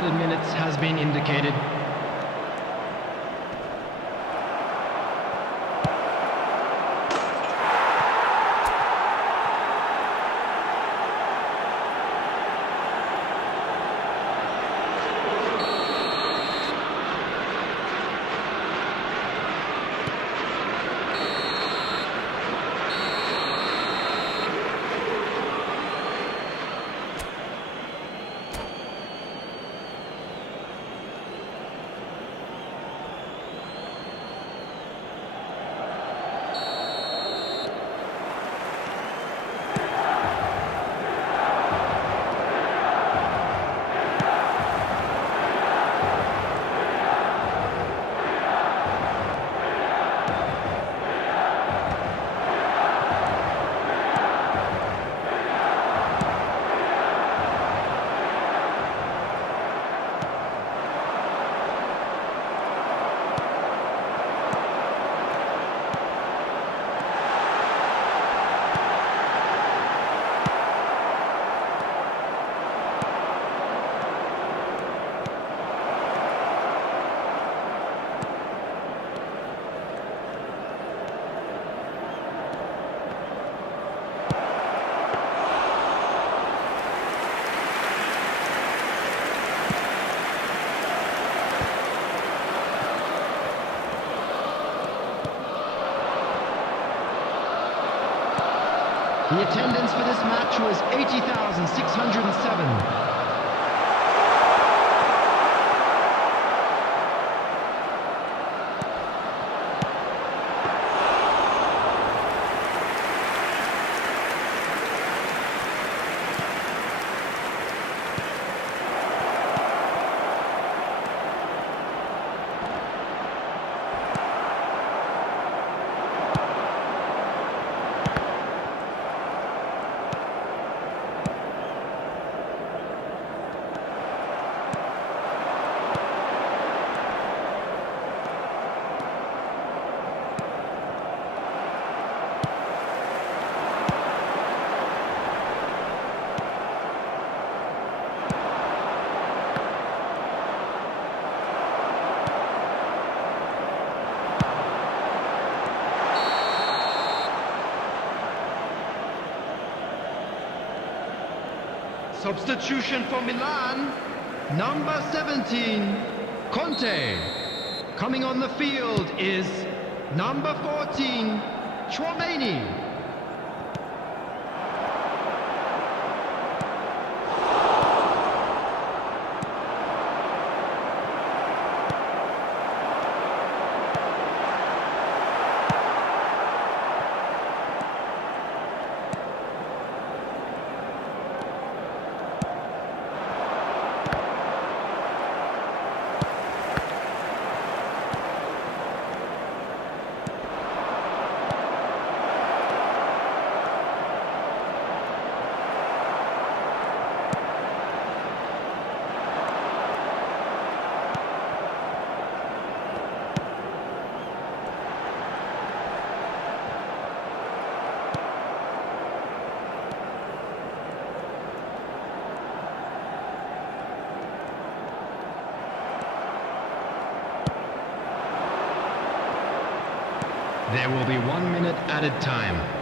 added minutes has been indicated. The attendance for this match was 80,607. Substitution for Milan, number 17, Conte. Coming on the field is number 14, Tchouaméni. There will be 1 minute added time.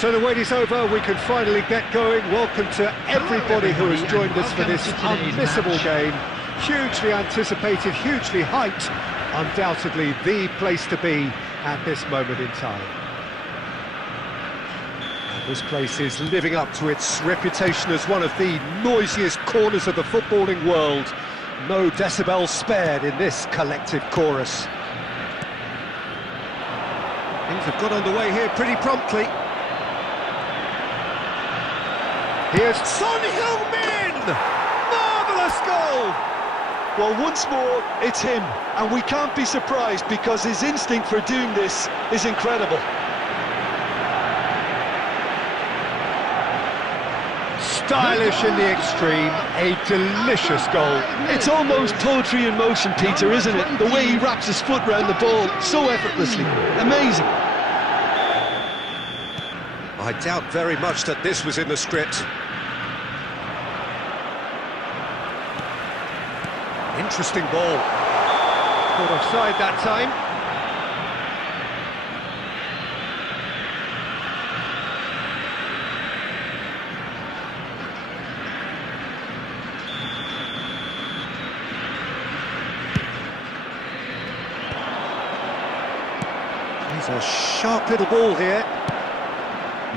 So the wait is over, we can finally get going. Welcome to everybody who has joined us for this unmissable game. Hugely anticipated, hugely hyped, undoubtedly the place to be at this moment in time. And this place is living up to its reputation as one of the noisiest corners of the footballing world. No decibels spared in this collective chorus. Things have got underway here pretty promptly. Here's Son Heung-min! Marvellous goal! Well, once more, it's him, and we can't be surprised because his instinct for doing this is incredible. Stylish in the extreme, a delicious goal. It's almost poetry in motion, Peter, isn't it? The way he wraps his foot round the ball so effortlessly. Amazing. I doubt very much that this was in the script. Interesting ball. Caught offside that time. He's a sharp little ball here.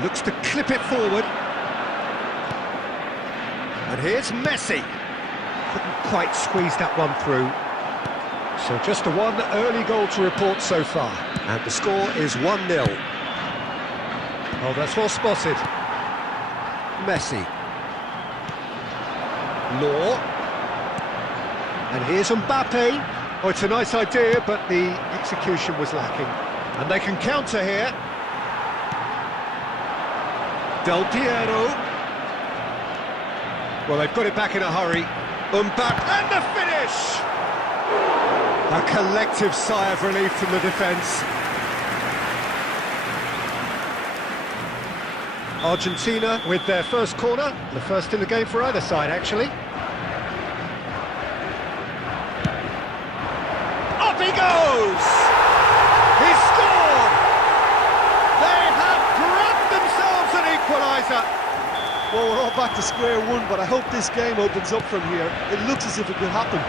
Looks to clip it forward. And here's Messi. Couldn't quite squeeze that one through. So just a one early goal to report so far. And the score is 1-0. Oh, that's well spotted. Messi. Law. And here's Mbappe. Oh, it's a nice idea, but the execution was lacking. And they can counter here. Del Piero. Well, they've got it back in a hurry. Mbappe, and the finish! A collective sigh of relief from the defence. Argentina with their first corner, the first in the game for either side, actually. Up he goes! He's scored! They have grabbed themselves an equaliser! Well, we're all back to square one, but I hope this game opens up from here. It looks as if it could happen.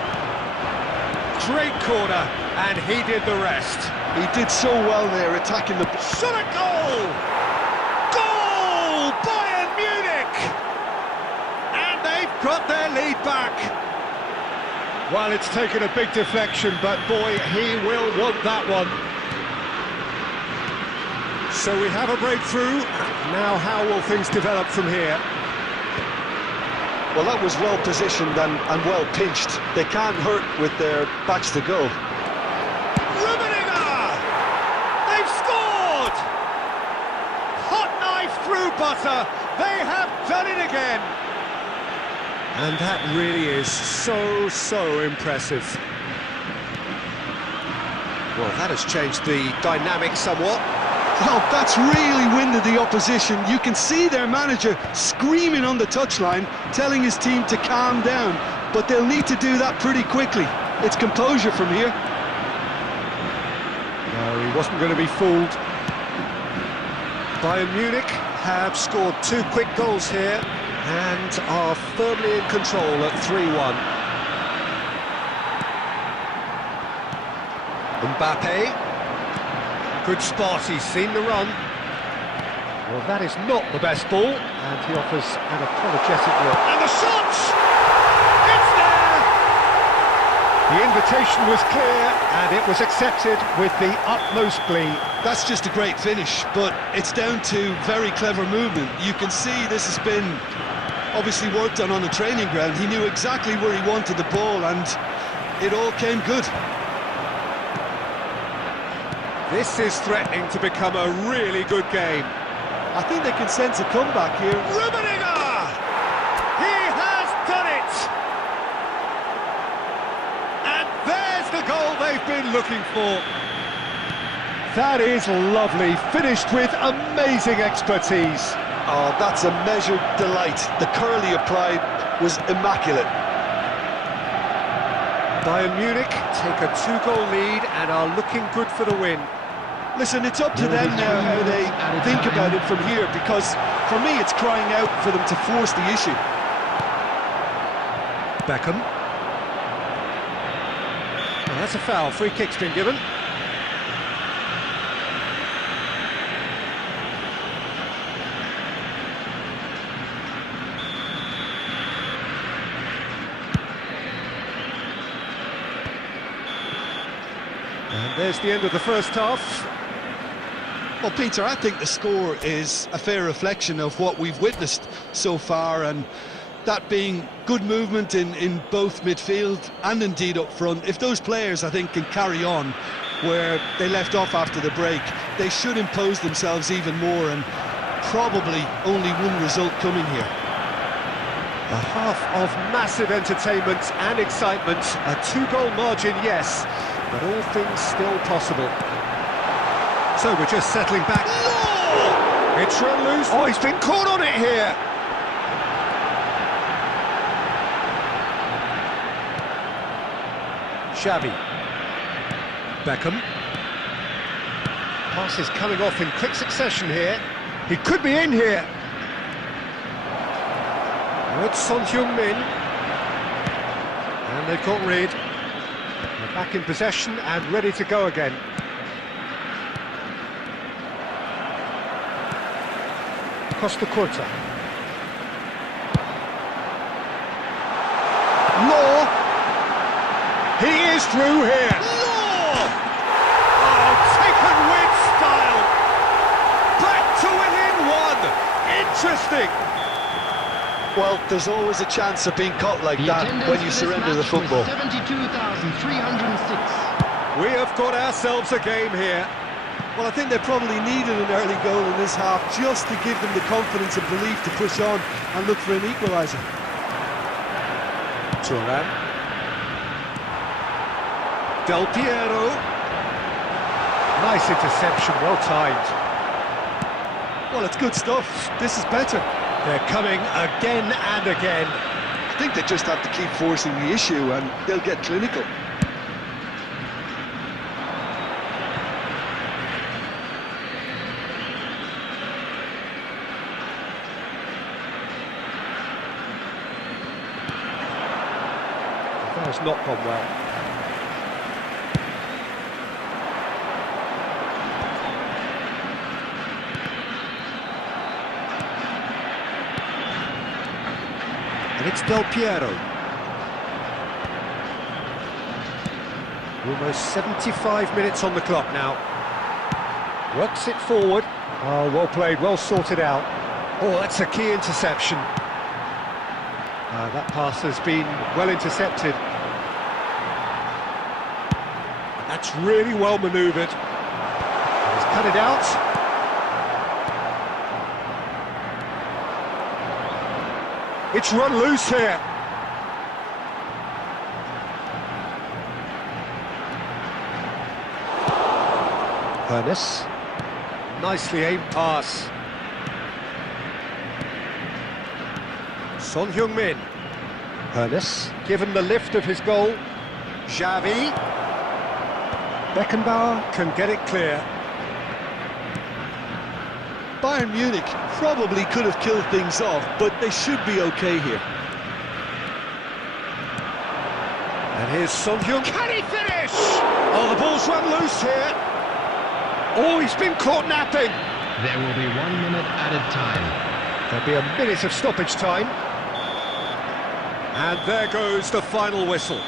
Great corner, and he did the rest. He did so well there, attacking the... Shot a goal! Goal! Bayern Munich! And they've got their lead back. Well, it's taken a big deflection, but boy, he will want that one. So we have a breakthrough. Now how will things develop from here? Well, that was well positioned and well pinched. They can't hurt with their backs to go. Rummenigge! They've scored! Hot knife through butter. They have done it again. And that really is so impressive. Well, that has changed the dynamic somewhat. Well, that's really winded the opposition. You can see their manager screaming on the touchline, telling his team to calm down. But they'll need to do that pretty quickly. It's composure from here. No, he wasn't going to be fooled. Bayern Munich have scored 2 quick goals here and are firmly in control at 3-1. Mbappe. Good spot, he's seen the run. Well, that is not the best ball, and he offers an apologetic look. And the shot! It's there! The invitation was clear, and it was accepted with the utmost glee. That's just a great finish, but it's down to very clever movement. You can see this has been obviously worked on the training ground. He knew exactly where he wanted the ball, and it all came good. This is threatening to become a really good game. I think they can sense a comeback here. Rummenigge! He has done it! And there's the goal they've been looking for. That is lovely, finished with amazing expertise. Oh, that's a measured delight. The curl he applied was immaculate. Bayern Munich take a 2-goal lead and are looking good for the win. Listen, it's up to them now how they think about it from here, because for me it's crying out for them to force the issue. Beckham. Well, that's a foul. Free kick's been given. And there's the end of the first half. Well, Peter, I think the score is a fair reflection of what we've witnessed so far, and that being good movement in both midfield and indeed up front. If those players, I think, can carry on where they left off after the break, they should impose themselves even more, and probably only one result coming here. A half of massive entertainment and excitement. A two-goal margin, yes, but all things still possible. So we're just settling back. No! It's run loose. Oh, he's been caught on it here. Xavi. Beckham. Pass is coming off in quick succession here. He could be in here. Now it's Son Heung-min. And they've got Reed. They're back in possession and ready to go again. Costa Curta. Law. He is through here. Law! Oh, taken with style. Back to within one. Interesting. Well, there's always a chance of being caught like that when you surrender the football. 72,306. We have got ourselves a game here. Well, I think they probably needed an early goal in this half just to give them the confidence and belief to push on and look for an equaliser. Thuram. Del Piero. Nice interception, well timed. Well, it's good stuff. This is better. They're coming again and again. I think they just have to keep forcing the issue and they'll get clinical. That has not gone well. And it's Del Piero. Almost 75 minutes on the clock now. Works it forward. Oh, well played, well sorted out. Oh, that's a key interception. That pass has been well intercepted. That's really well manoeuvred. He's cut it out. It's run loose here. Ernest. Nicely aimed pass. Son Heung-min. Ernest, given the lift of his goal. Xavi. Beckenbauer can get it clear. Bayern Munich probably could have killed things off, but they should be okay here. And here's Son Heung. Can he finish? Oh, the ball's run loose here. Oh, he's been caught napping. There will be 1 minute added time. There'll be a minute of stoppage time. And there goes the final whistle.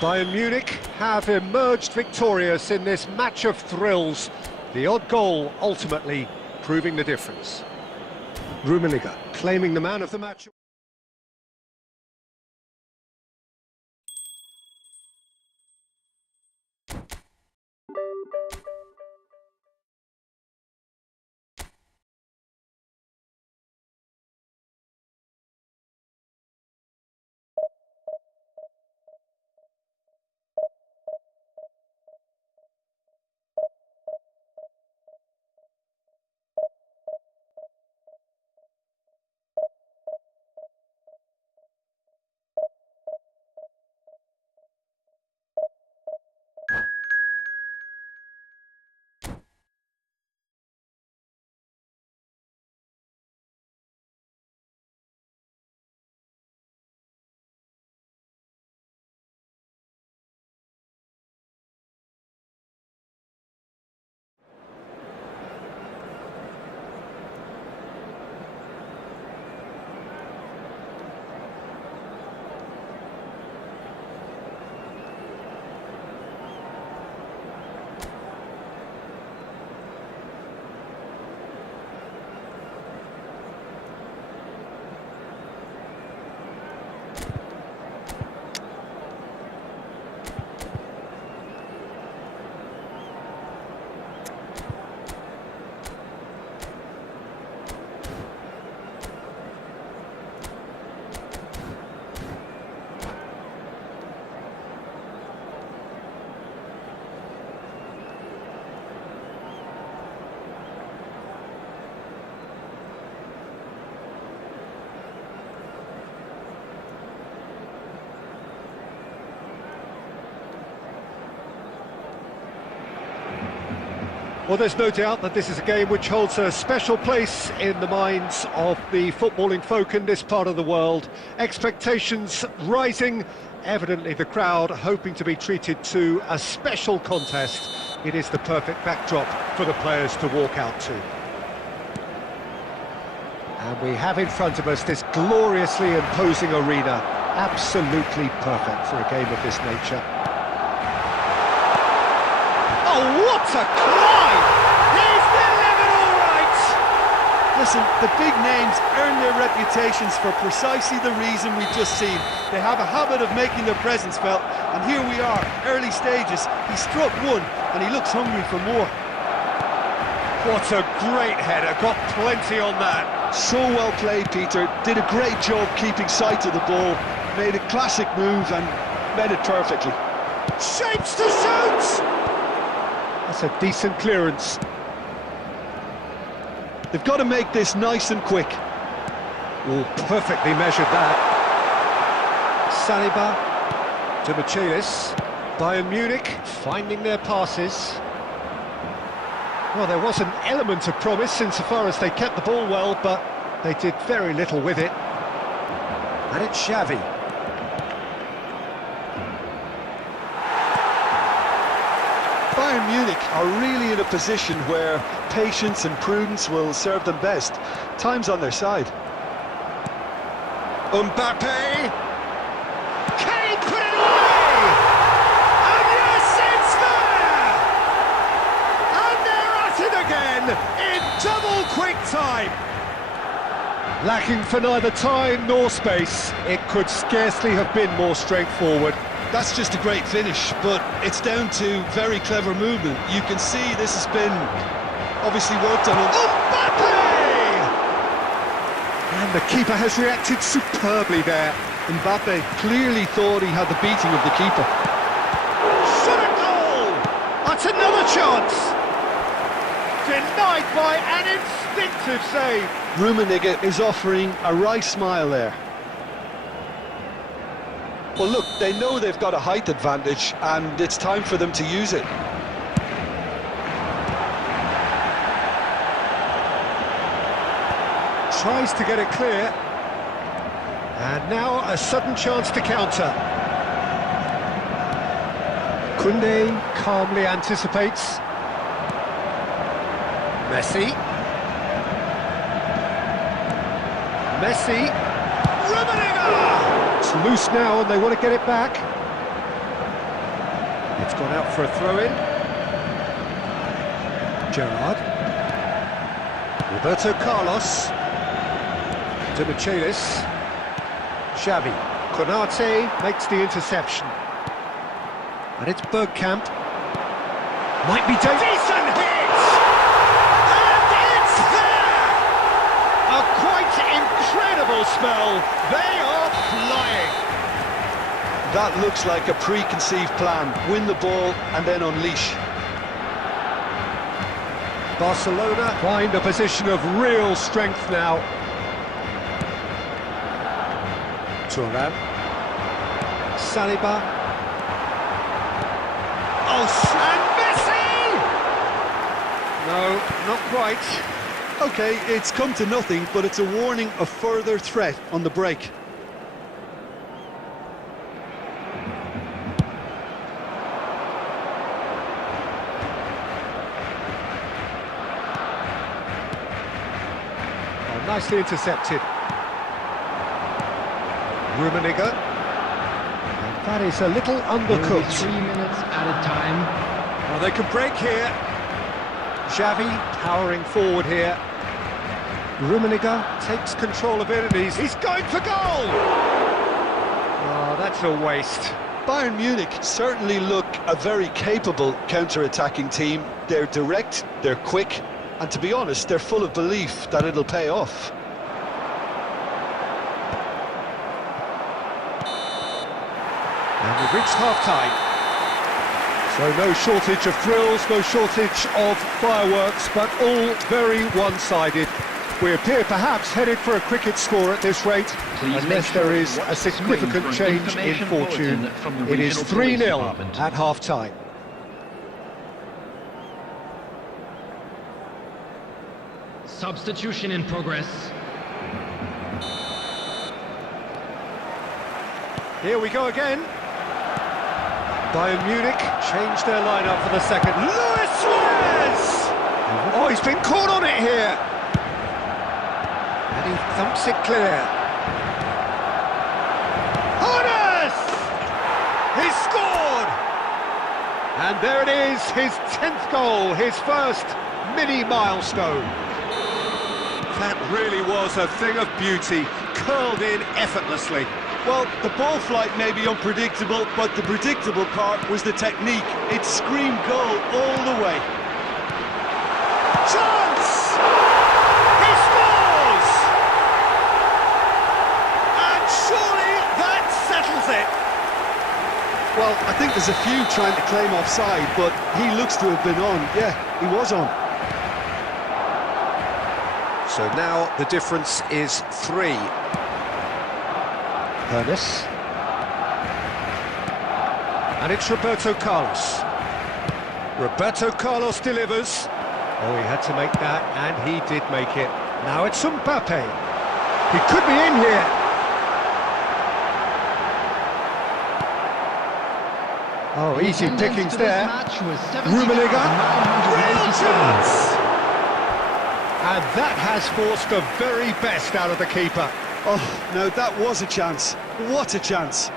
Bayern Munich have emerged victorious in this match of thrills. The odd goal ultimately proving the difference. Rummenigge claiming the man of the match. Well, there's no doubt that this is a game which holds a special place in the minds of the footballing folk in this part of the world. Expectations rising, evidently the crowd hoping to be treated to a special contest. It is the perfect backdrop for the players to walk out to. And we have in front of us this gloriously imposing arena, absolutely perfect for a game of this nature. Oh, what a climb! He's delivered all right! Listen, the big names earn their reputations for precisely the reason we've just seen. They have a habit of making their presence felt, and here we are, early stages. He struck one, and he looks hungry for more. What a great header, got plenty on that. So well played, Peter. Did a great job keeping sight of the ball, made a classic move and met it perfectly. Shapes to shoot! That's a decent clearance. They've got to make this nice and quick. Oh, perfectly measured that. Saliba to Michelis. Bayern Munich finding their passes. Well, there was an element of promise insofar as they kept the ball well, but they did very little with it. And it's Xavi. Bayern Munich are really in a position where patience and prudence will serve them best. Time's on their side. Mbappe! Can he put it away? And yes, it's there! And they're at it again in double quick time. Lacking for neither time nor space, it could scarcely have been more straightforward. That's just a great finish, but it's down to very clever movement. You can see this has been obviously worked on. Mbappe! And the keeper has reacted superbly there. Mbappe clearly thought he had the beating of the keeper. Shot a goal! That's another chance! Denied by an instinctive save. Rummenigge is offering a wry smile there. Well, look, they know they've got a height advantage, and it's time for them to use it. Tries to get it clear. And now a sudden chance to counter. Koundé calmly anticipates. Messi. Rummenigge! It's loose now and they want to get it back. It's gone out for a throw-in. Gerrard. Roberto Carlos. To Michelis. Xavi. Konate makes the interception. And it's Bergkamp. Might be decent hit! And it's there! A quite incredible spell. They are flying. That looks like a preconceived plan. Win the ball and then unleash. Barcelona find a position of real strength now. Thuram. Saliba. Oh, and Messi! No, not quite. Okay, it's come to nothing, but it's a warning of further threat on the break. Oh, nicely intercepted. Rummenigge. And that is a little undercooked. 3 minutes at a time. Well, they can break here. Xavi powering forward here. Rummenigge takes control of it and he's going for goal! Oh, that's a waste. Bayern Munich certainly look a very capable counter-attacking team. They're direct, they're quick, and to be honest, they're full of belief that it'll pay off. And we've reached half-time. So no shortage of thrills, no shortage of fireworks, but all very one-sided. We appear perhaps headed for a cricket score at this rate, Please unless make sure there to is watch a the screen significant for an change in information fortune. bulletin from the It is regional police 3-0 department. at half-time. Substitution in progress. Here we go again. Bayern Munich changed their lineup for the second. Luis Suarez! Oh, he's been caught on it here. And he thumps it clear. Horace! He scored! And there it is, his 10th goal, his first mini milestone. That really was a thing of beauty, curled in effortlessly. Well, the ball flight may be unpredictable, but the predictable part was the technique. It screamed goal all the way. Chance! He scores! And surely that settles it. Well, I think there's a few trying to claim offside, but he looks to have been on. Yeah, he was on. So now the difference is 3. Ernest. And it's Roberto Carlos. Roberto Carlos delivers. Oh, he had to make that, and he did make it. Now it's Mbappe. He could be in here. Oh, easy pickings there. Rummenigge. Real chance! And that has forced the very best out of the keeper. Oh, no, that was a chance. What a chance.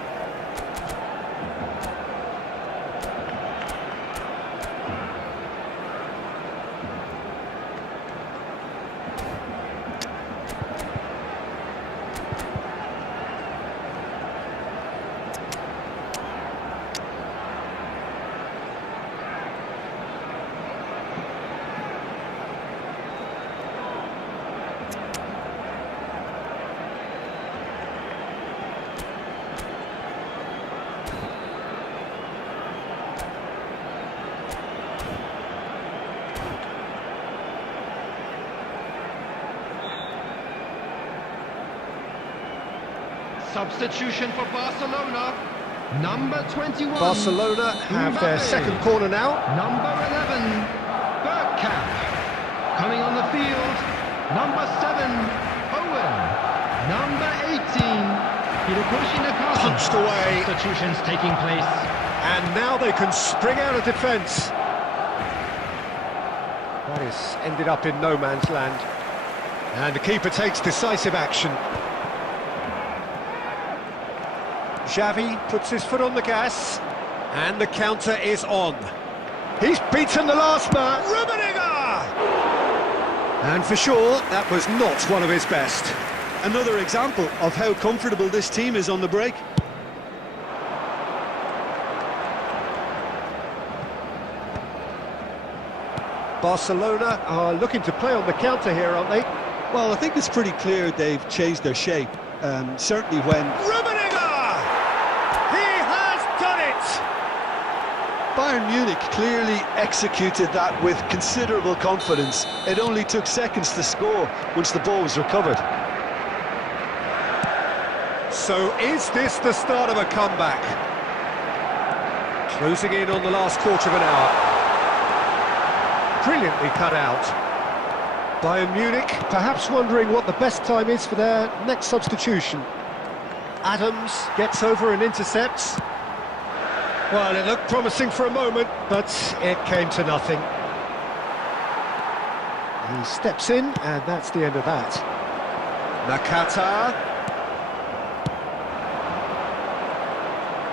Substitution for Barcelona. Number 21. Barcelona have their second corner now. Number 11. Bergkamp. Coming on the field. Number 7. Owen. Number 18. Hirokoshi Nakata. Punched away. Substitutions taking place. And now they can spring out of defence. That has ended up in no man's land. And the keeper takes decisive action. Xavi puts his foot on the gas, and the counter is on. He's beaten the last man, Rummenigge! And for sure, that was not one of his best. Another example of how comfortable this team is on the break. Barcelona are looking to play on the counter here, aren't they? Well, I think it's pretty clear they've changed their shape. Certainly when... Rummenigge! He has done it! Bayern Munich clearly executed that with considerable confidence. It only took seconds to score once the ball was recovered. So is this the start of a comeback? Closing in on the last quarter of an hour. Brilliantly cut out. Bayern Munich perhaps wondering what the best time is for their next substitution. Adams gets over and intercepts. Well, it looked promising for a moment, but it came to nothing. He steps in, and that's the end of that. Nakata.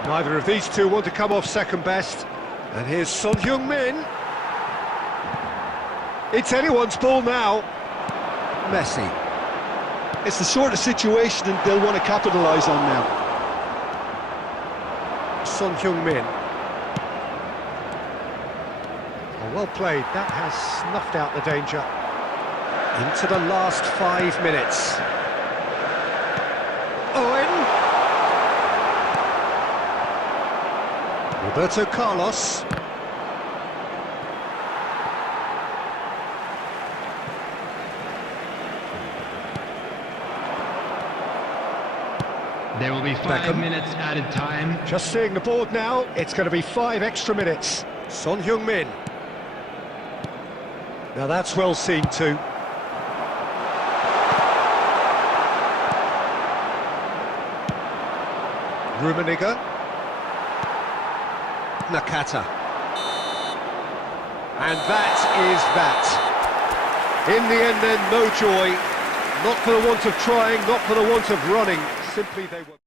Neither of these two want to come off second best. And here's Son Heung-min. It's anyone's ball now. Messi. It's the sort of situation they'll want to capitalise on now. Son Heung-min. Oh, well played. That has snuffed out the danger. Into the last 5 minutes. Owen. Roberto Carlos. There will be 5 Beckham. minutes added time. Just seeing the board now, it's going to be 5 extra minutes. Son Heung-min. Now that's well seen too. Rummenigge. Nakata. And that is that. In the end then, no joy. Not for the want of trying, not for the want of running. Simply they were...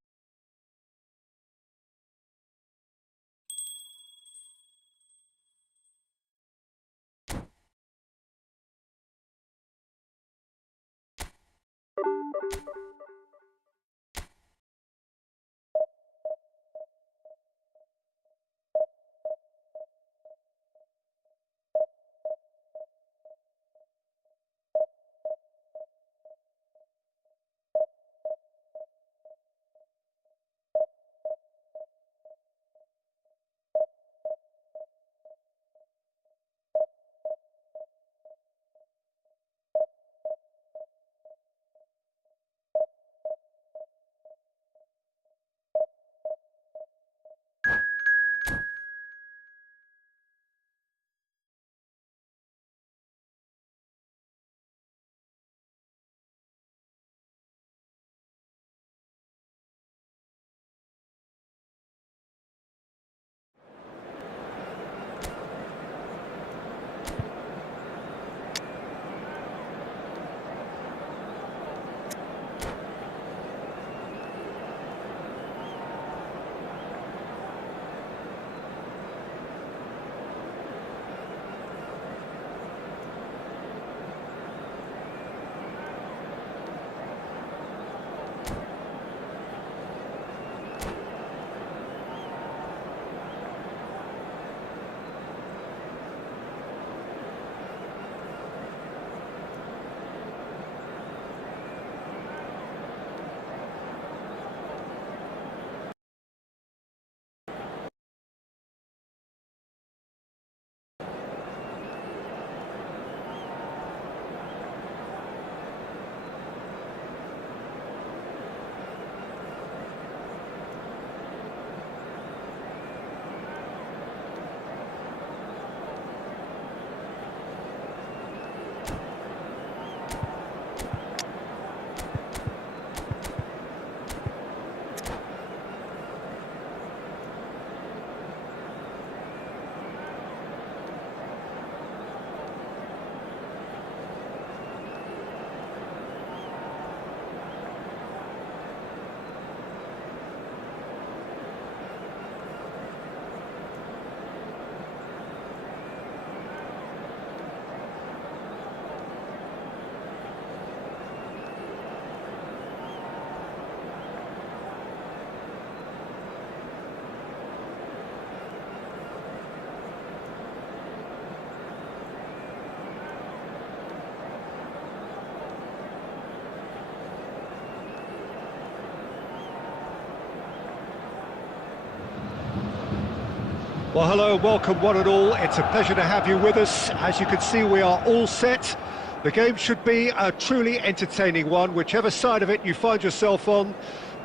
Well, hello, welcome one and all. It's a pleasure to have you with us. As you can see, we are all set. The game should be a truly entertaining one, whichever side of it you find yourself on.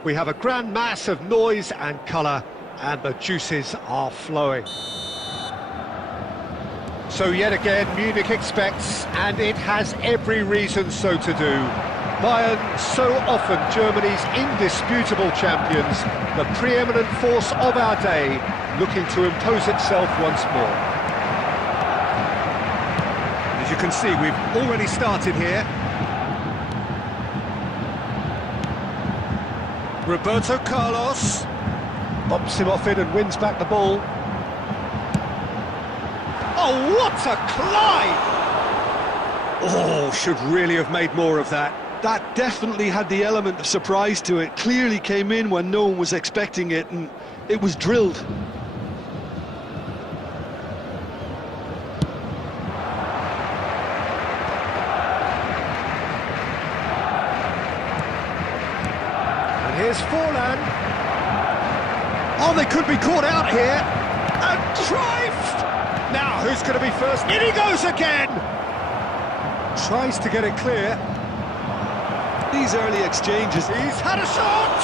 We have a grand mass of noise and colour, and the juices are flowing. So yet again, Munich expects, and it has every reason so to do. Bayern, so often Germany's indisputable champions, the preeminent force of our day, looking to impose itself once more. As you can see, we've already started here. Roberto Carlos bumps him off it and wins back the ball. Oh, what a climb! Oh, should really have made more of that. That definitely had the element of surprise to it. Clearly came in when no one was expecting it, and it was drilled. And here's Forlan. Oh, they could be caught out here. And Cruyff! Now, who's going to be first? In he goes again! Tries to get it clear. These early exchanges... He's had a shot!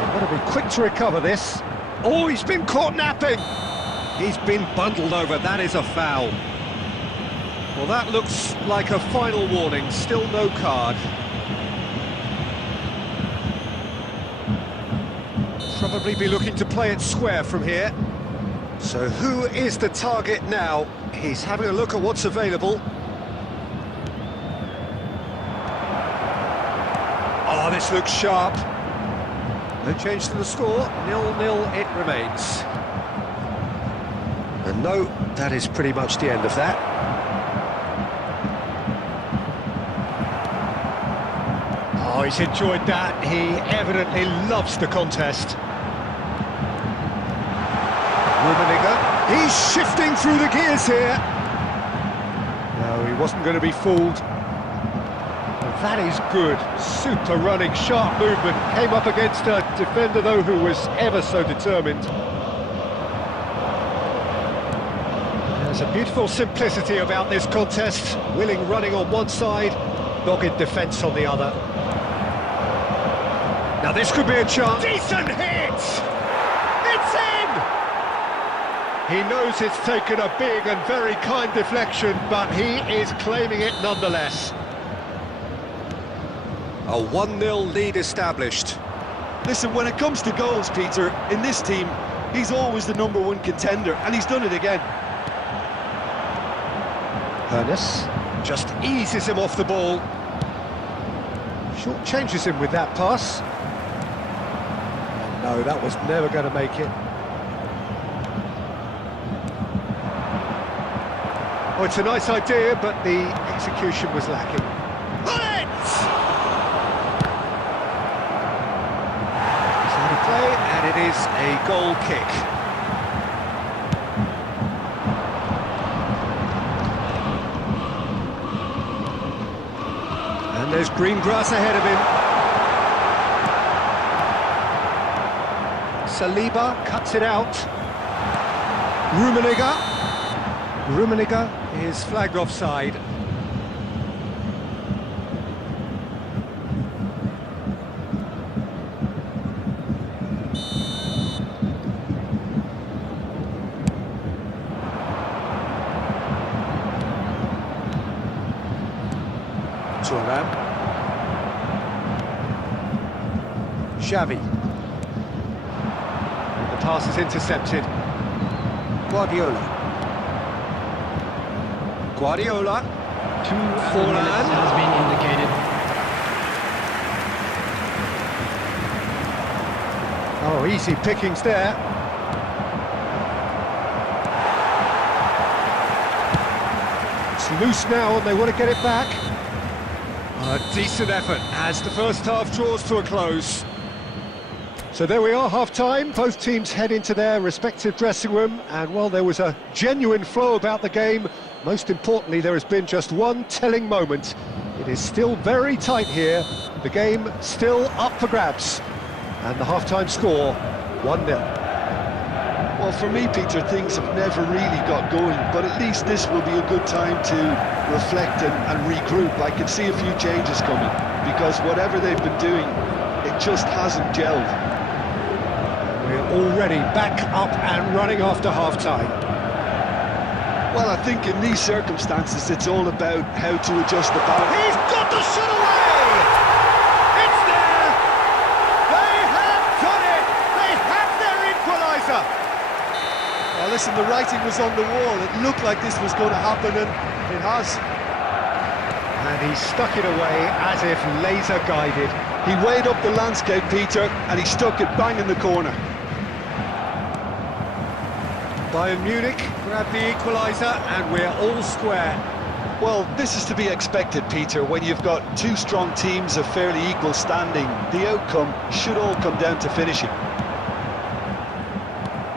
They've got to be quick to recover this. Oh, he's been caught napping! He's been bundled over, that is a foul. Well, that looks like a final warning, still no card. From probably be looking to play it square from here. So who is the target now? He's having a look at what's available. Oh, this looks sharp. No change to the score, 0-0 it remains. And no, that is pretty much the end of that. Oh, he's enjoyed that. He evidently loves the contest. Rummenigge, he's shifting through the gears here. No, he wasn't going to be fooled. That is good, super running, sharp movement. Came up against a defender, though, who was ever so determined. There's a beautiful simplicity about this contest. Willing running on one side, dogged defence on the other. Now this could be a chance. Decent hit! It's in! He knows it's taken a big and very kind deflection, but he is claiming it nonetheless. A 1-0 lead established. Listen, when it comes to goals, Peter, in this team, he's always the #1 contender, and he's done it again. Ernest just eases him off the ball. Short changes him with that pass. No, that was never going to make it. Oh, it's a nice idea, but the execution was lacking. And it is a goal kick. And there's green grass ahead of him. Saliba cuts it out. Rummenigge is flagged offside. Xavi. The pass is intercepted. Guardiola. 2 minutes has been indicated. Oh, easy pickings there. It's loose now and they want to get it back. A decent effort as the first half draws to a close. So there we are, half-time. Both teams head into their respective dressing room, and while there was a genuine flow about the game, most importantly, there has been just one telling moment. It is still very tight here, the game still up for grabs, and the half-time score, 1-0. Well, for me, Peter, things have never really got going, but at least this will be a good time to reflect and regroup. I can see a few changes coming, because whatever they've been doing, it just hasn't gelled. We're already back up and running after half-time. Well, I think in these circumstances, it's all about how to adjust the balance. He's got the shot away! It's there! They have got it! They have their equaliser! Well, listen, the writing was on the wall. It looked like this was going to happen, and it has. And he stuck it away as if laser-guided. He weighed up the landscape, Peter, and he stuck it bang in the corner. Bayern Munich grabbed the equaliser, and we're all square. Well, this is to be expected, Peter. When you've got two strong teams of fairly equal standing, the outcome should all come down to finishing.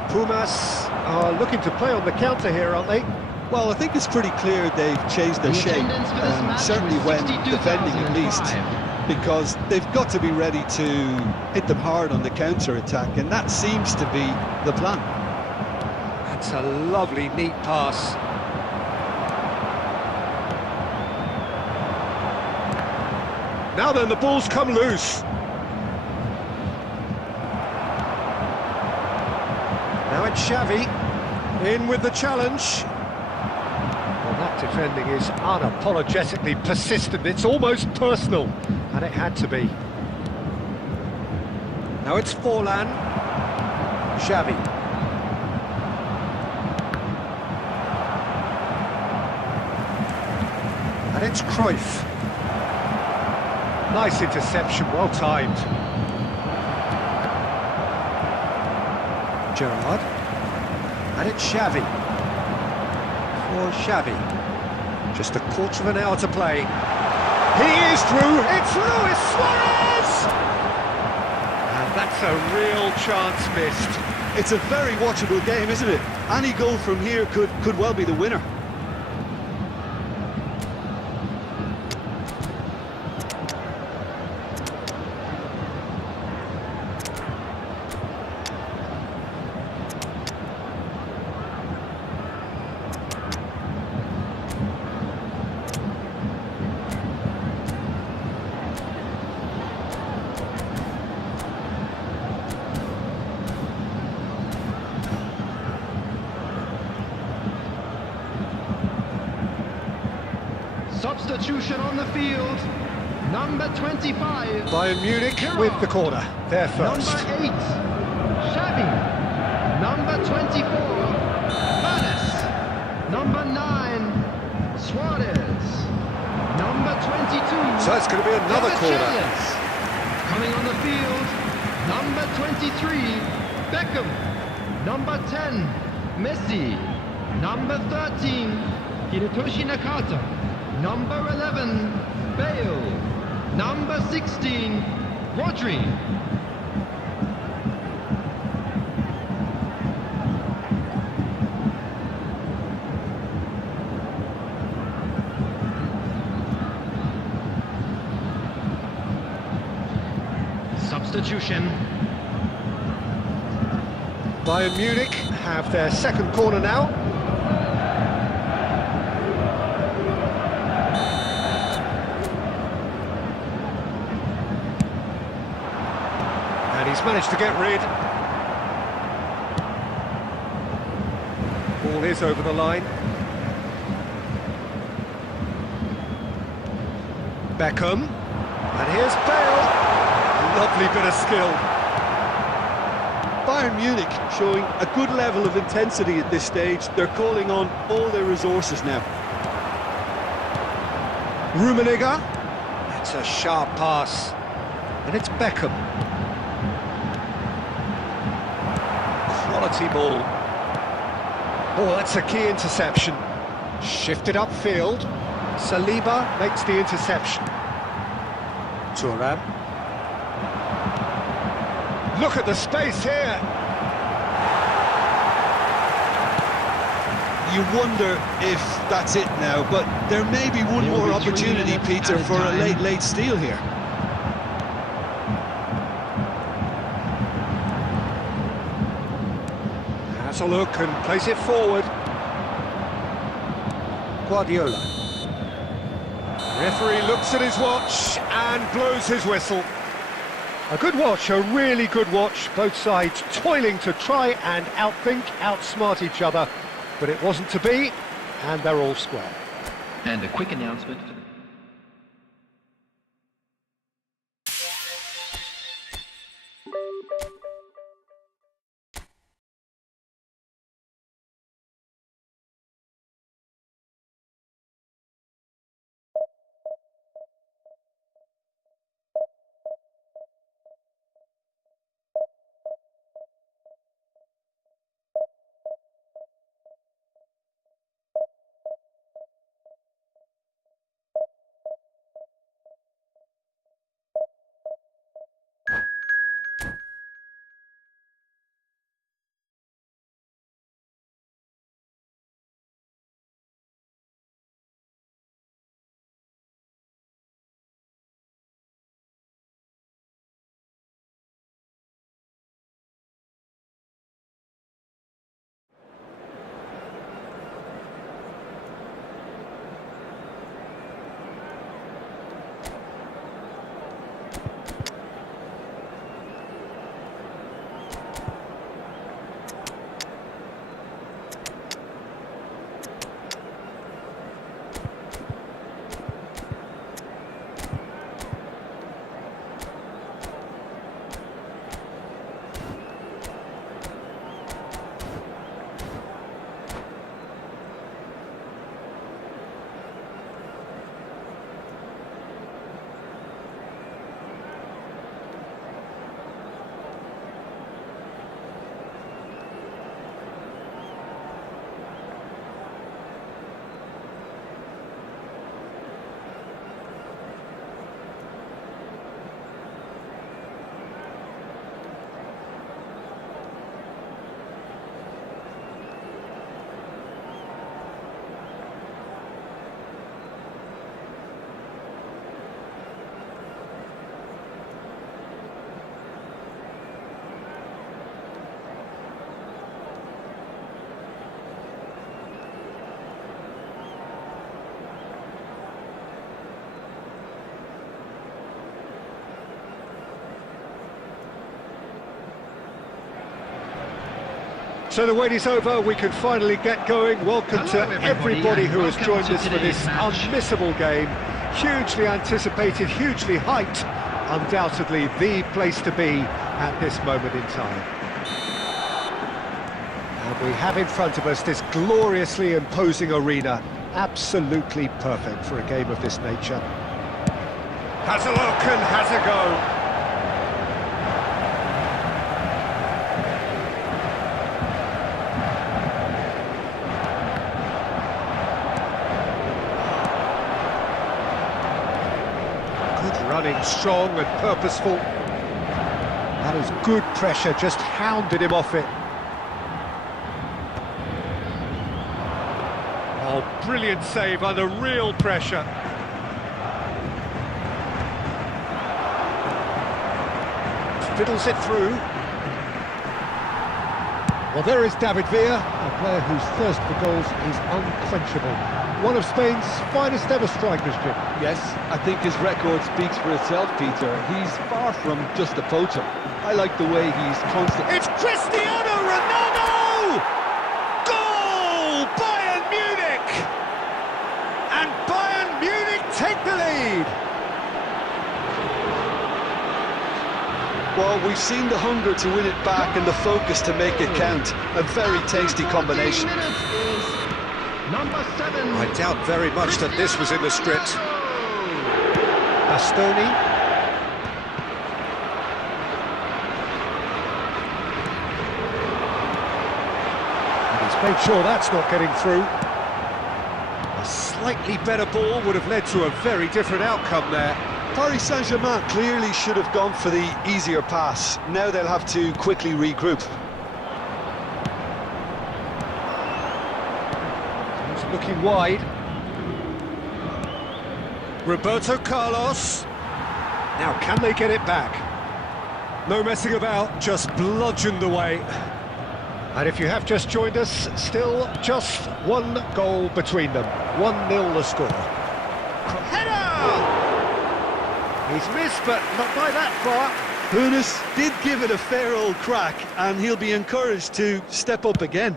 Pumas are looking to play on the counter here, aren't they? Well, I think it's pretty clear they've changed their shape, certainly when defending at least, because they've got to be ready to hit them hard on the counter-attack, and that seems to be the plan. That's a lovely, neat pass. Now then, the ball's come loose. Now it's Xavi, in with the challenge. Well, that defending is unapologetically persistent, it's almost personal, and it had to be. Now it's Forlan. Xavi. And it's Cruyff. Nice interception, well timed. Gerrard. And it's Xavi. For Xavi. Just a quarter of an hour to play. He is through, it's Luis Suarez! And that's a real chance missed. It's a very watchable game, isn't it? Any goal from here could well be the winner. Substitution on the field. Number 25. Bayern Munich Gerrard. with the corner. They're first. Number 8. Xavi. Number 24. Vanes. Number 9. Suarez. Number 22. So it's going to be another corner. Chelios. Coming on the field. Number 23. Beckham. Number 10. Messi. Number 13. Hirotoshi Nakata. Number 11, Bale. Number 16, Rodri. Substitution. Bayern Munich have their second corner now. And he's managed to get rid. Ball is over the line. Beckham. And here's Bale. Lovely bit of skill. Bayern Munich showing a good level of intensity at this stage. They're calling on all their resources now. Rummenigge. That's a sharp pass. And it's Beckham. Quality ball. Oh, that's a key interception. Shifted upfield. Saliba makes the interception. Thuram. Look at the space here. You wonder if that's it now, but there may be one There will more be 3 opportunity, minutes Peter, added for a time. late steal here. Has a look and plays it forward. Guardiola. Referee looks at his watch and blows his whistle. A good watch, a really good watch. Both sides toiling to try and outthink, outsmart each other. But it wasn't to be, and they're all square. And a quick announcement. So the wait is over, we can finally get going. Welcome Hello, to everybody, everybody and who has welcome joined to us for today's this match. unmissable game. Hugely anticipated, hugely hyped. Undoubtedly the place to be at this moment in time. And we have in front of us this gloriously imposing arena. Absolutely perfect for a game of this nature. Has a look and has a go. Running strong and purposeful. That is good pressure, just hounded him off it. Oh, brilliant save under real pressure. Fiddles it through. Well, there is David Villa, a player whose thirst for goals is unquenchable. One of Spain's finest ever strikers, Jim. Yes, I think his record speaks for itself, Peter. He's far from just a poacher. I like the way he's constant. It's Cristiano Ronaldo! Goal! Bayern Munich! And Bayern Munich take the lead! Well, we've seen the hunger to win it back and the focus to make it count. A very tasty combination. Number 7. I doubt very much that this was in the script. Bastoni. And he's made sure that's not getting through. A slightly better ball would have led to a very different outcome there. Paris Saint-Germain clearly should have gone for the easier pass. Now they'll have to quickly regroup. He's looking wide. Roberto Carlos. Now, can they get it back? No messing about, just bludgeoned away. And if you have just joined us, still just one goal between them. 1-0 the score. Header! He's missed, but not by that far. Hoeneß did give it a fair old crack, and he'll be encouraged to step up again.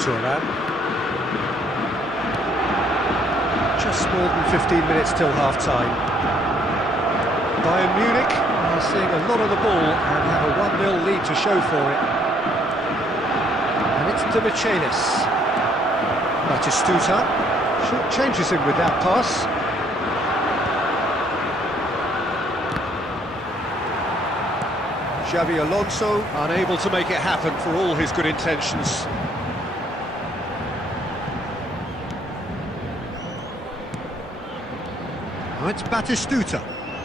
Thuram. Just more than 15 minutes till half-time. Bayern Munich are seeing a lot of the ball and have a 1-0 lead to show for it. And it's to Michelis. Batistuta. Short changes him with that pass. Xabi Alonso unable to make it happen for all his good intentions. Now it's Batistuta.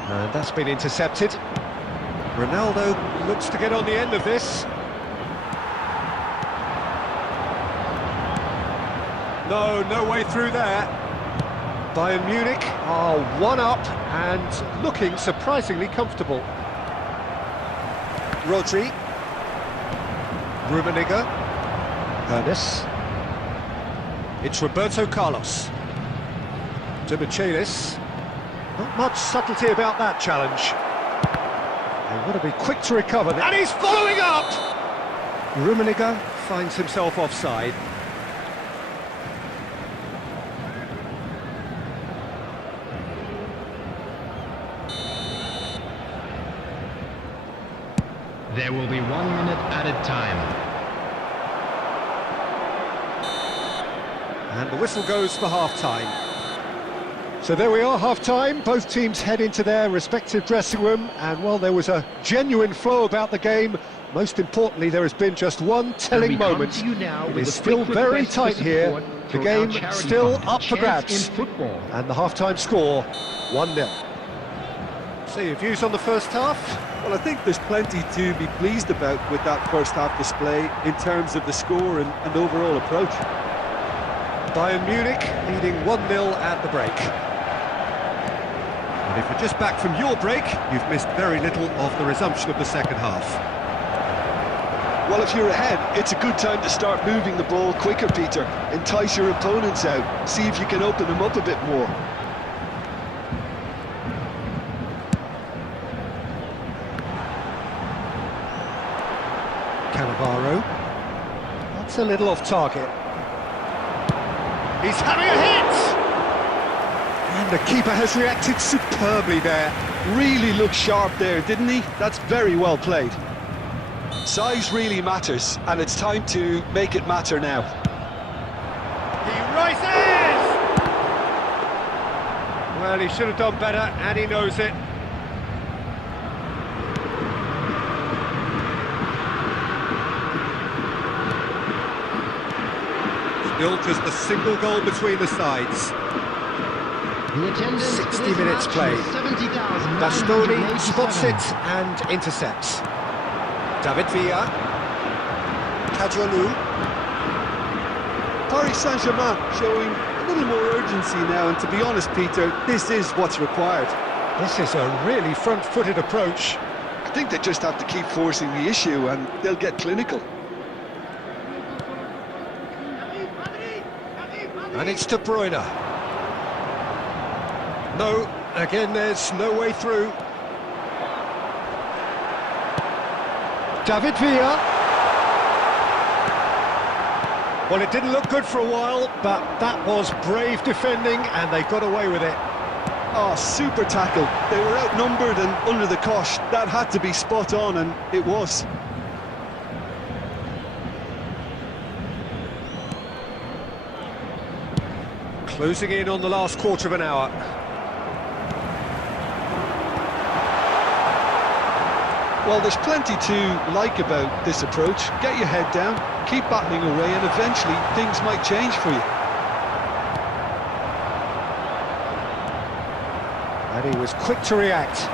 And that's been intercepted. Ronaldo looks to get on the end of this. No way through there. Bayern Munich are 1-up and looking surprisingly comfortable. Rodri. Rummenigge. Hoeneß. It's Roberto Carlos. To Michelis. Not much subtlety about that challenge. They want to be quick to recover. And he's following up! Rummenigge finds himself offside. There will be 1 minute added time. And the whistle goes for half-time. So there we are, half-time. Both teams head into their respective dressing room, and while there was a genuine flow about the game, most importantly, there has been just one telling moment. It is still very tight here. The game still up for grabs. And the half-time score, 1-0. So your views on the first half? Well, I think there's plenty to be pleased about with that first half display in terms of the score and overall approach. Bayern Munich leading 1-0 at the break. And if you're just back from your break, you've missed very little of the resumption of the second half. Well, if you're ahead, it's a good time to start moving the ball quicker, Peter. Entice your opponents out, see if you can open them up a bit more. a little off target. He's having a hit! And the keeper has reacted superbly there. Really looked sharp there, didn't he? That's very well played. Size really matters, and it's time to make it matter now. He rises! Well, he should have done better, and he knows it. Still just a single goal between the sides. The attendance 60 for this minutes match played. was 70,987. Bastoni spots it and intercepts. David Villa. Kajolu. Paris Saint-Germain showing a little more urgency now, and to be honest, Peter, this is what's required. This is a really front-footed approach. I think they just have to keep forcing the issue, and they'll get clinical. And it's De Bruyne. No, again, there's no way through. David Villa. Well, it didn't look good for a while, but that was brave defending, and they got away with it. Oh, super tackle. They were outnumbered and under the cosh. That had to be spot on, and it was. Closing in on the last quarter of an hour. Well, there's plenty to like about this approach. Get your head down, keep battling away, and eventually things might change for you. And he was quick to react.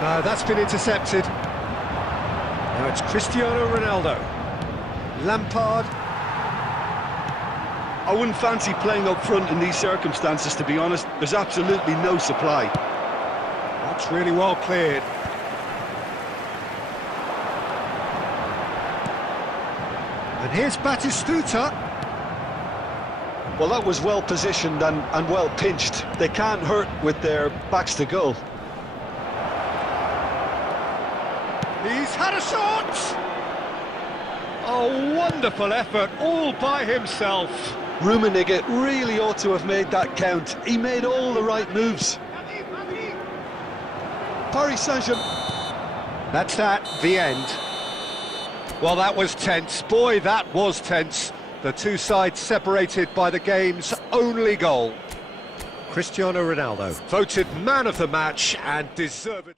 No, that's been intercepted. Now it's Cristiano Ronaldo. Lampard. I wouldn't fancy playing up front in these circumstances, to be honest. There's absolutely no supply. That's really well cleared. And here's Batistuta. Well, that was well positioned and well pinched. They can't hurt with their backs to goal. He's had a shot! A wonderful effort, all by himself. Rummenigge really ought to have made that count. He made all the right moves. Paris Saint-Germain. That's that, the end. Well, that was tense. Boy, that was tense. The two sides separated by the game's only goal. Cristiano Ronaldo, voted man of the match and deserved.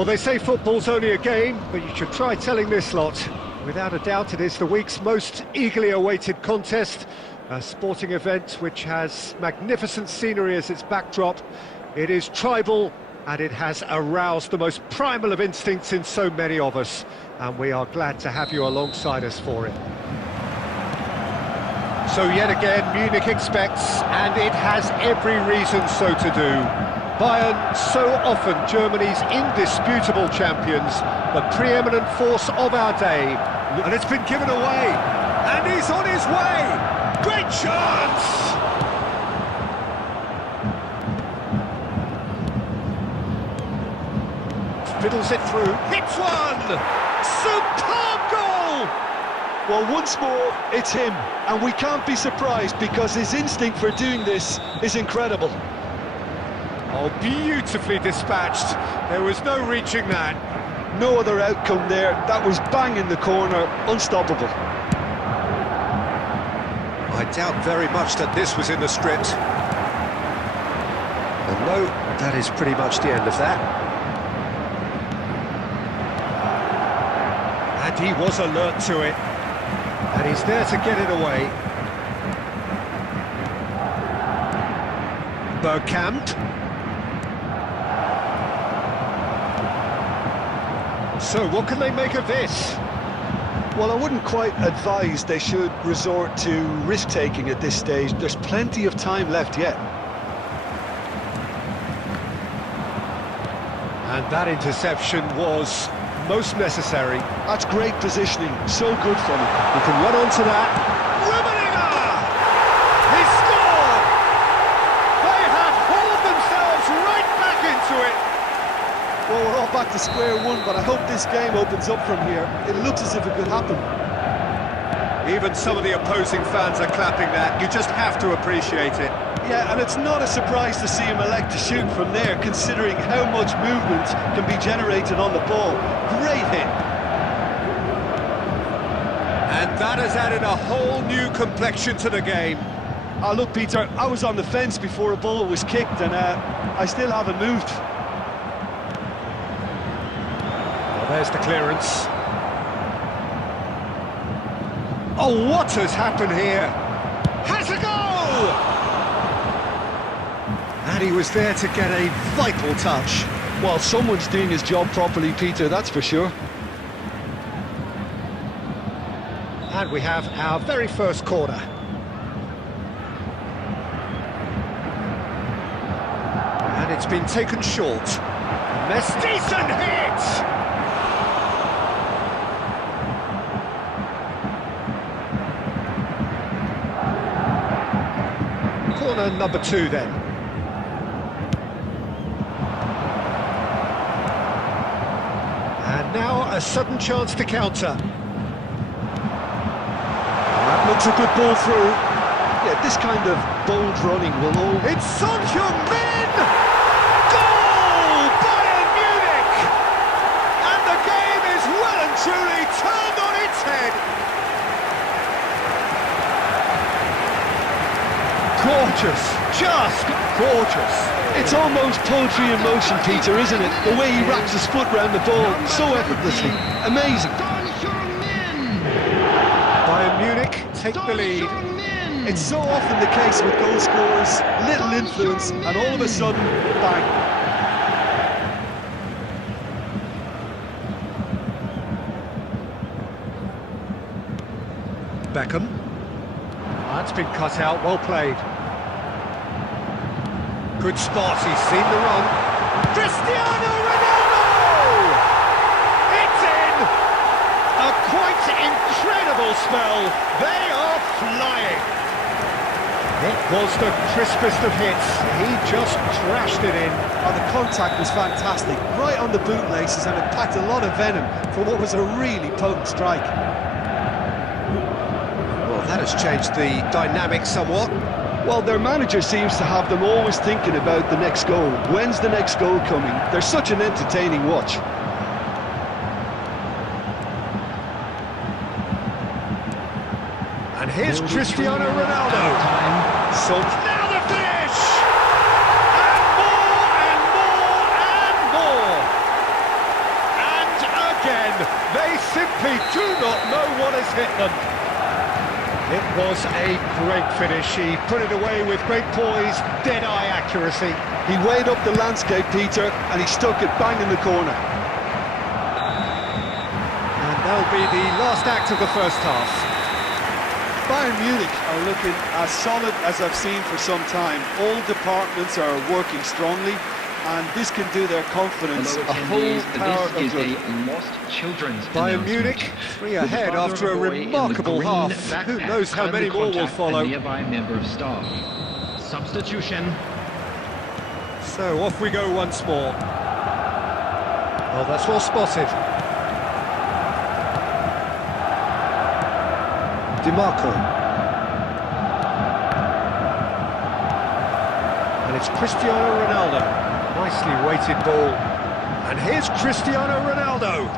Well, they say football's only a game, but you should try telling this lot. Without a doubt, it is the week's most eagerly awaited contest, a sporting event which has magnificent scenery as its backdrop. It is tribal, and it has aroused the most primal of instincts in so many of us, and we are glad to have you alongside us for it. So yet again, Munich expects, and it has every reason so to do. Bayern, so often Germany's indisputable champions, the preeminent force of our day, and it's been given away, and he's on his way! Great chance! Fiddles it through, hits one! Superb goal! Well, once more, it's him, and we can't be surprised because his instinct for doing this is incredible. Oh, beautifully dispatched. There was no reaching that. No other outcome there. That was bang in the corner, unstoppable. I doubt very much that this was in the script. And no, that is pretty much the end of that. And he was alert to it. And he's there to get it away. Bergkamp. So, what can they make of this? Well, I wouldn't quite advise they should resort to risk-taking at this stage. There's plenty of time left yet. And that interception was most necessary. That's great positioning, so good from him. He can run onto that. Rummenigge! He scored! They have hauled themselves right back into it. Well, we're all back to square one, but I hope this game opens up from here. It looks as if it could happen. Even some of the opposing fans are clapping that. You just have to appreciate it. Yeah, and it's not a surprise to see him elect to shoot from there, considering how much movement can be generated on the ball. Great hit. And that has added a whole new complexion to the game. Oh, look, Peter, I was on the fence before a ball was kicked, and I still haven't moved. Well, there's the clearance. Oh, what has happened here? Has a goal! And he was there to get a vital touch. Well, someone's doing his job properly, Peter, that's for sure. And we have our very first corner. And it's been taken short. Decent hit! Corner number 2 then. And now a sudden chance to counter. That looks a good ball through. Yeah, this kind of bold running will all... It's Son Heung-min! Goal! Bayern Munich! And the game is well and truly turned on its head. Gorgeous, just gorgeous. It's almost poetry in motion, Peter, isn't it? The way he wraps his foot round the ball so effortlessly. Amazing. Bayern Munich take the lead. It's so often the case with goal scorers, little influence, and all of a sudden, bang. Beckham. That's been cut out, well played. Good spot, he's seen the run. Cristiano Ronaldo! It's in! A quite incredible spell. They are flying. It was the crispest of hits. He just trashed it in. Oh, the contact was fantastic, right on the bootlaces, and it packed a lot of venom for what was a really potent strike. Well, that has changed the dynamic somewhat. Well, their manager seems to have them always thinking about the next goal. When's the next goal coming? They're such an entertaining watch. And here's Cristiano Ronaldo. So now the finish! And more, and more, and more! again. They simply do not know what has hit them. It was a great finish. He put it away with great poise, dead-eye accuracy. He weighed up the landscape, Peter, and he stuck it bang in the corner. And that'll be the last act of the first half. Bayern Munich are looking as solid as I've seen for some time. All departments are working strongly, and this can do their confidence Hello, a whole attendees. power of This is good. a lost children's Bayern announcement. Munich, 3 With the ahead father after a of boy in the remarkable green half. Who backpack knows how many kindly more will contact follow. a nearby member of staff. Substitution. So off we go once more. Oh, that's well spotted. DiMarco. And it's Cristiano Ronaldo. Nicely weighted ball. And here's Cristiano Ronaldo.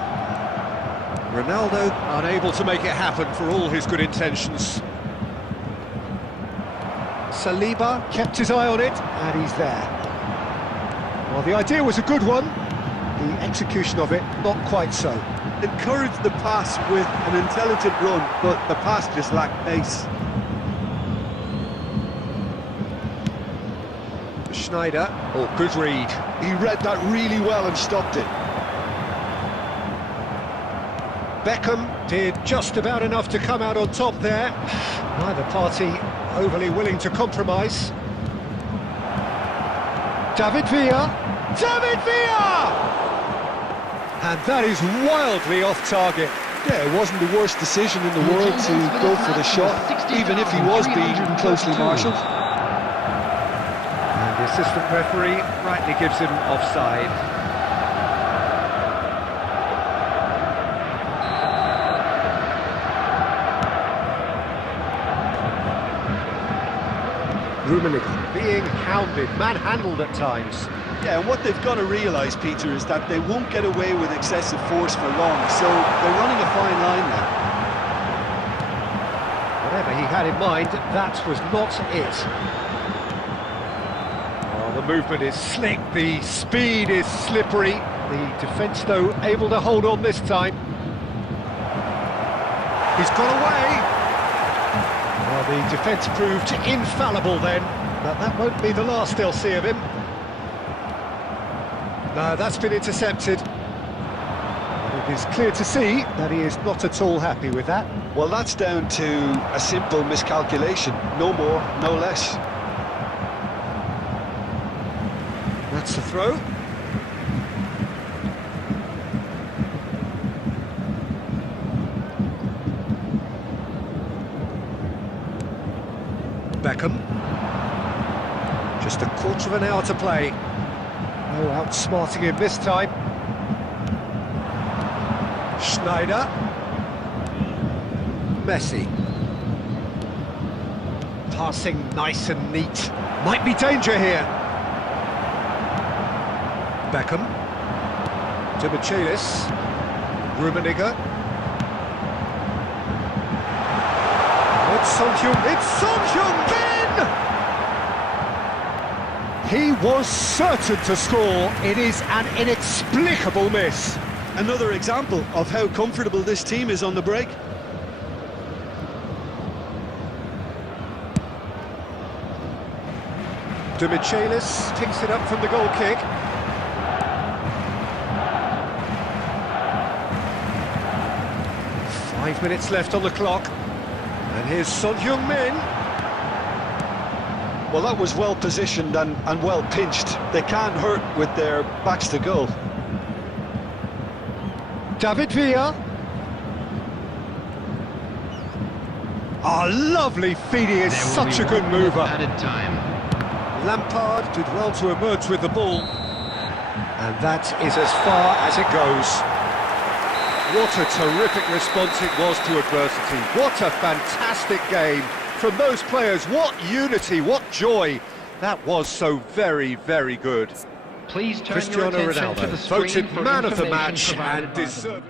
Ronaldo unable to make it happen for all his good intentions. Saliba kept his eye on it, and he's there. Well, the idea was a good one. The execution of it, not quite so. Encouraged the pass with an intelligent run, but the pass just lacked pace. Schneider, oh, good read. He read that really well and stopped it. Beckham did just about enough to come out on top there. Neither party overly willing to compromise. David Villa! David Villa! And that is wildly off target. Yeah, it wasn't the worst decision in the world to go for the shot, even if he was being closely marshalled. And the assistant referee rightly gives him offside. Rummenigge being hounded, manhandled at times. Yeah, and what they've got to realise, Peter, is that they won't get away with excessive force for long, so they're running a fine line now. Whatever he had in mind, that was not it. Oh, the movement is slick, the speed is slippery. The defence, though, able to hold on this time. He's got away. Well, the defence proved infallible then, but that won't be the last they'll see of him. No, that's been intercepted. It is clear to see that he is not at all happy with that. Well, that's down to a simple miscalculation. No more, no less. That's the throw. Beckham. Just a quarter of an hour to play. No outsmarting him this time. Schneider. Messi. Passing nice and neat. Might be danger here. Beckham. To Michelis. Rummenigge. It's Son Heung-min! He was certain to score. It is an inexplicable miss. Another example of how comfortable this team is on the break. De Michelis picks it up from the goal kick. Five minutes left on the clock. And here's Son Heung-min. Well, that was well positioned and well pinched. They can't hurt with their backs to goal. David Villa. Oh, lovely feed. He is such a good mover. Added time. Lampard did well to emerge with the ball. And that is as far as it goes. What a terrific response it was to adversity. What a fantastic game from those players. What unity, what joy. That was so very, very good. Please turn your Cristiano attention to Ronaldo the screen voted for man of the information match provided and by the- deserved.